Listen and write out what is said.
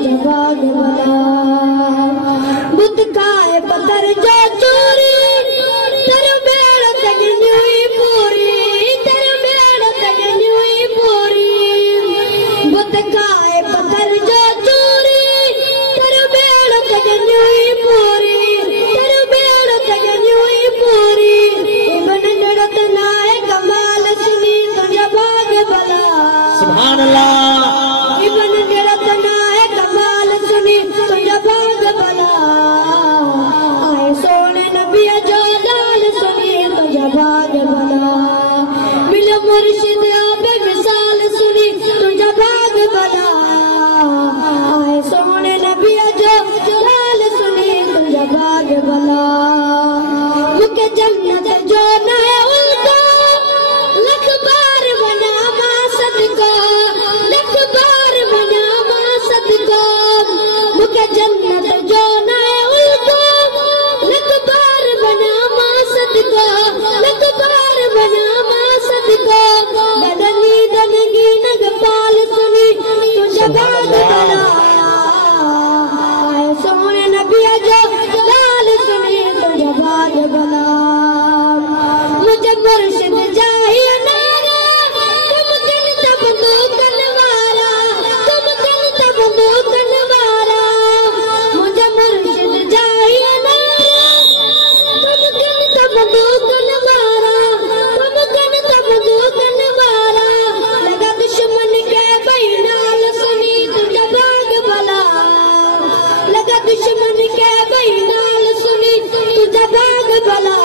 तुझा बाग भला। बुत खाए पत्थर जो चोरी तेरे बेड़ तगनी हुई पूरी, तेरे बेड़ तगनी हुई पूरी। बुत खाए पत्थर जो चोरी तेरे बेड़ तगनी हुई पूरी, तेरे बेड़ तगनी हुई पूरी। इबन जड़त नाए कमाल सुनी तुझा बाग भला। सुभान अल्लाह। इबन जड़त नाए कमाल सुनी तुझा बाग भला। आए सोने नबी जो लाल सुनी तुझा बाग भला। मिलो मुर्शिद आपे मिसाल सुनी तुझा बाग भला। आए सोने नबी जो लाल सुनी तुझा बाग भला। मुके जन्नत जो न है उनको लख बार बना मां सदको, लख बार बना मां सदको। मुके जन्नत जो न है उनको लख बार बना मां सदको, लख बार बना मां सदको। बदनी दनगी नगपाल सुनी तुझा बाग भला। आए सोने नबी जो लाल सुनी तुझा बाग भला। मुझे मुर्शिद चाहिए नारा तुम दिल तब दूकन वाला, तुम दिल तब दूकन वाला। मुझे मुर्शिद चाहिए नारा तुम दिल तब दूकन वाला, तुम दिल तब दूकन वाला। लगा दुश्मन के बैनाल सुनी तुझा बाग भला। लगा दुश्मन के बैनाल सुनी तुझा बाग भला।